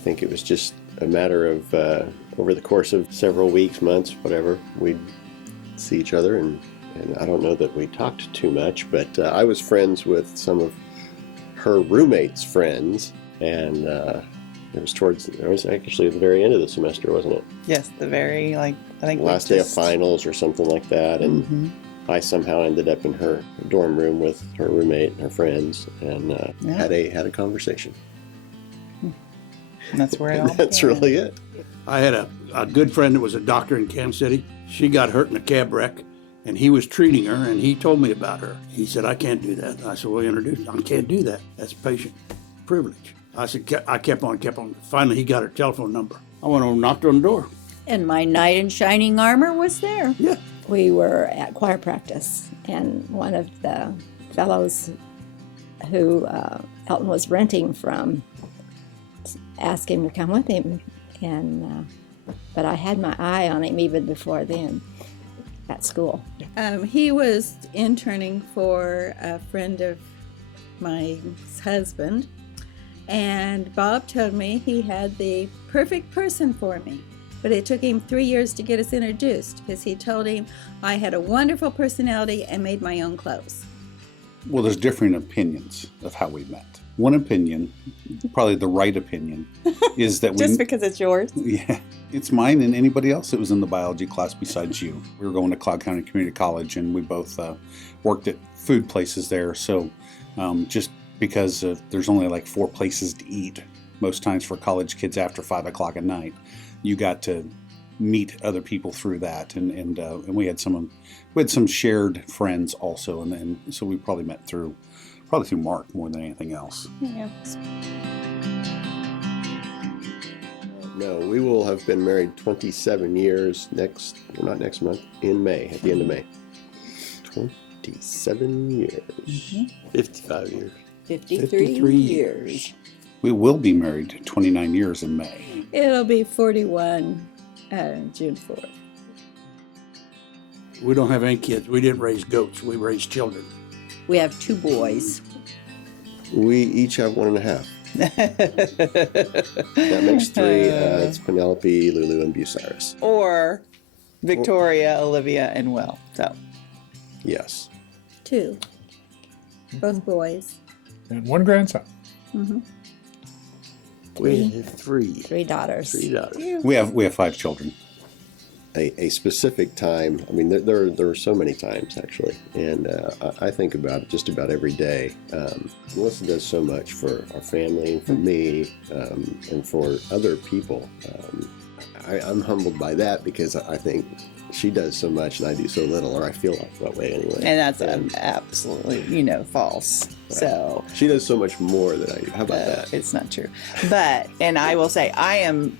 think it was just a matter of over the course of several weeks, months, whatever, we'd see each other, and I don't know that we talked too much, but I was friends with some of her roommates' friends, and it was actually at the very end of the semester, wasn't it? Yes, the very, I think last day of finals or something like that, and I somehow ended up in her dorm room with her roommate and her friends, and had a conversation. And that's where it all That's began. really it. I had a good friend that was a doctor in Kansas City. She got hurt in a cab wreck, and he was treating her, and he told me about her. He said, I can't do that. I said, well, introduce me. I can't do that. That's patient privilege. I said, I kept on. Finally, he got her telephone number. I went over and knocked on the door. And my knight in shining armor was there. Yeah. We were at choir practice, and one of the fellows who Elton was renting from asked him to come with him, and but I had my eye on him even before then at school. He was interning for a friend of my husband, and Bob told me he had the perfect person for me. But it took him 3 years to get us introduced, because he told him I had a wonderful personality and made my own clothes. Well, there's different opinions of how we met. One opinion, probably the right opinion, is that Just because it's yours? Yeah, it's mine and anybody else that was in the biology class besides you. We were going to Cloud County Community College, and we both worked at food places there. So just because there's only like 4 places to eat most times for college kids after 5 o'clock at night, you got to meet other people through that, and we had some shared friends also, and so we probably met through Mark more than anything else. Yeah. No, we will have been married 27 years not next month, in May, at the end of May. 27 years. 55 years. 53 years. We will be married 29 years in May. It'll be 41 June 4th. We don't have any kids. We didn't raise goats. We raised children. We have 2 boys. We each have 1.5. That makes 3. It's Penelope, Lulu, and Bucyrus. Or Victoria, Olivia, and Will. So, Yes. 2, both boys. And 1 grandson. We have 3. 3 daughters. 3 daughters. We have 5 children. A specific time, I mean, there are so many times, actually, and I think about it just about every day. Melissa does so much for our family and for me, and for other people. I'm humbled by that, because I think she does so much and I do so little, or I feel like that way anyway. and that's absolutely, false. So, She does so much more than I do. How about that? it's not true. But, and I will say, I am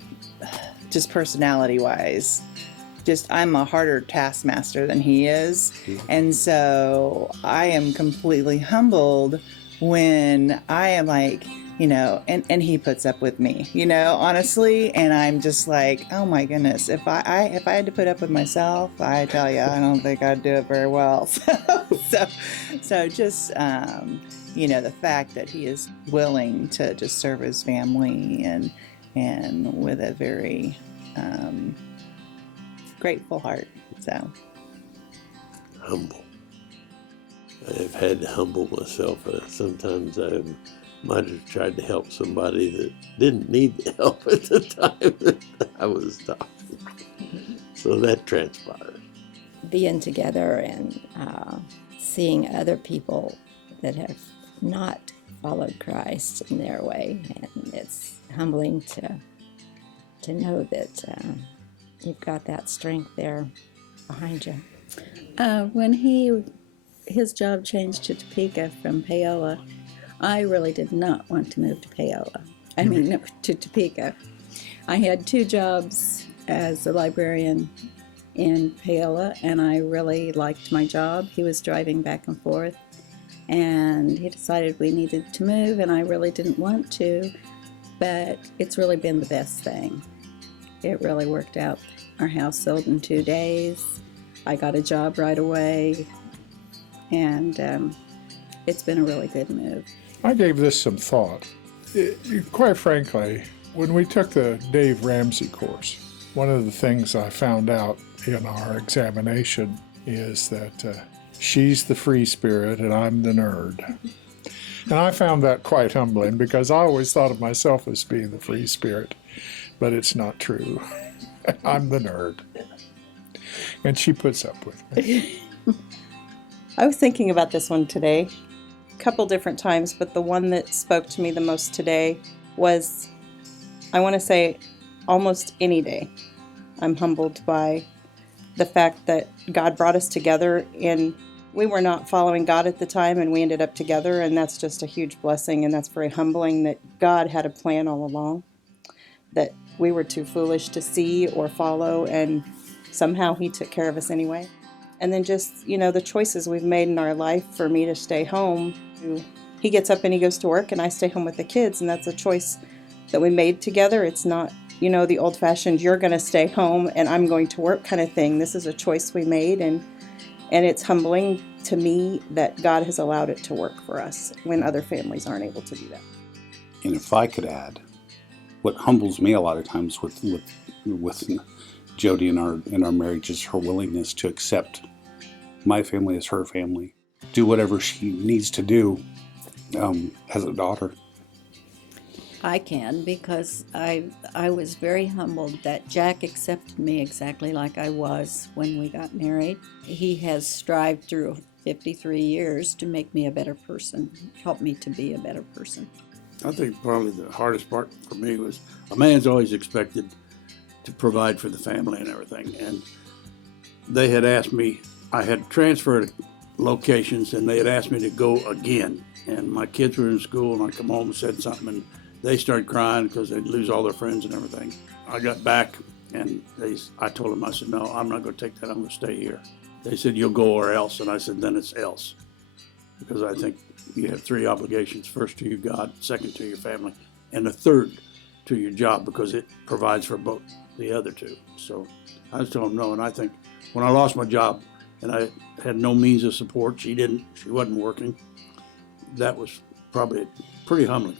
just personality-wise, I'm a harder taskmaster than he is. And so I am completely humbled when I am like, and he puts up with me, honestly. And I'm just like, oh my goodness, if I had to put up with myself, I tell you, I don't think I'd do it very well. So just, the fact that he is willing to just serve his family and with a very, grateful heart. So Humble. I've had to humble myself. Sometimes I might have tried to help somebody that didn't need the help at the time that I was talking. So that transpired. Being together and seeing other people that have not followed Christ in their way, and it's humbling to know that you've got that strength there behind you. When his job changed to Topeka from Paola, I really did not want to move to Paola. No, to Topeka. I had 2 jobs as a librarian in Paola, and I really liked my job. He was driving back and forth, and he decided we needed to move, and I really didn't want to, but it's really been the best thing. It really worked out. Our house sold in 2 days. I got a job right away, and it's been a really good move. I gave this some thought. Quite frankly, When we took the Dave Ramsey course, one of the things I found out in our examination is that she's the free spirit and I'm the nerd. And I found that quite humbling because I always thought of myself as being the free spirit, but it's not true. I'm the nerd. And she puts up with me. I was thinking about this one today, a couple different times, but the one that spoke to me the most today was, I want to say, almost any day. I'm humbled by the fact that God brought us together, and we were not following God at the time, and we ended up together, and that's just a huge blessing, and that's very humbling that God had a plan all along, that we were too foolish to see or follow, and somehow He took care of us anyway. And then just, the choices we've made in our life for me to stay home. He gets up and he goes to work, and I stay home with the kids, and that's a choice that we made together. It's not, the old-fashioned, you're going to stay home and I'm going to work kind of thing. This is a choice we made, and it's humbling to me that God has allowed it to work for us when other families aren't able to do that. And if I could add, what humbles me a lot of times with Jody in our marriage is her willingness to accept my family as her family, do whatever she needs to do as a daughter. I can, because I was very humbled that Jack accepted me exactly like I was when we got married. He has strived through 53 years to make me a better person, help me to be a better person. I think probably the hardest part for me was a man's always expected to provide for the family and everything. And they had asked me, I had transferred locations, and they had asked me to go again. And my kids were in school, and I come home and said something, and they started crying because they'd lose all their friends and everything. I got back, and I told them, I said, no, I'm not going to take that. I'm going to stay here. They said, you'll go or else. And I said, then it's else. Because I think you have three obligations: first to your God, second to your family, and the third to your job, because it provides for both the other two. So I just told them no. And I think when I lost my job and I had no means of support, she wasn't working, that was probably pretty humbling.